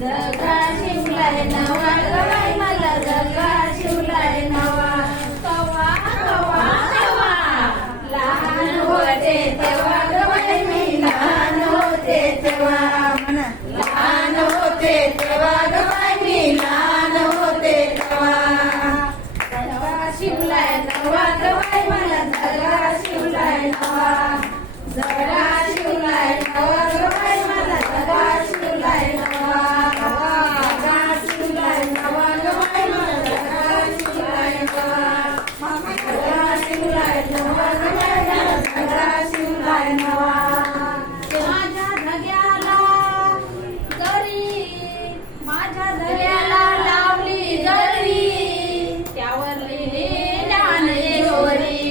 जगा शिवलाय नवा ग बाई मला जगा शिवलाय नवा कवा कवा कवा लहान होते तेव्हा ग बाई मी लहान होते तेव्हा म्हणा लहान होते तेव्हा ग बाई मी लहान होते तेव्हा जगा शिवलाय नवा ग बाई मला जगा शिवलाय नवा जगा शिवलाय नवा ग बाई मला जगा शिवलाय नवा जगा शिवलाय नवा ग बाई मला जगा शिवलाय नवा जगा शिवलाय नवा ग बाई मला जगा शिवलाय नवा माझ्या धग्याला गरी माझ्या धग्याला लावली गरी त्यावर लिहिली ज्ञानेश्वरी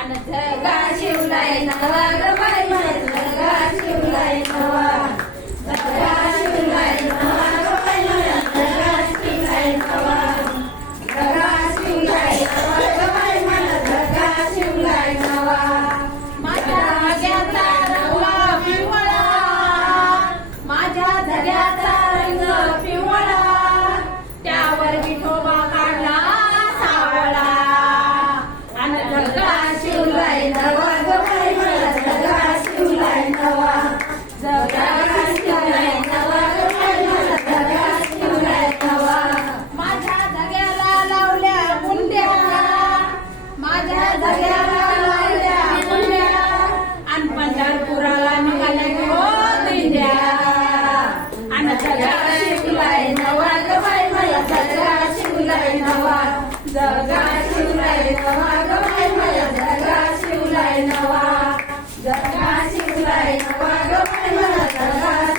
आणि जगा शिवलाय नवा ग बाई मला जगा शिवलाय नवा जगा शिवलाय नवा ग बाई मला जगा शिवलाय नवा जगा शिवलाय नवा ग बाई मला जगा शिवलाय नवा माझ्या धग्याचा रंग पिवळा माझ्या धग्याचा रंग पिवळा त्यावर विठोबा काढला सावळा आणि जगा शिवलाय नवा ग बाई मला जगा शिवलाय नवा जगा शिवलाय नवा ग बाई मला जगा शिवलाय नवा माझ्या धग्याला लावल्या मुंड्या माझ्या धग्याला लावल्या मुंड्या आणि पंढरपुराला निघाल्या हो दिंड्या आणि जगा शिवलाय नवा ग बाई मला जगा शिवलाय नवा जगा शिवलाय नवा ग बाई मला जगा शिवलाय नवा जगा शिवलाय नवा ग बाई मला जगा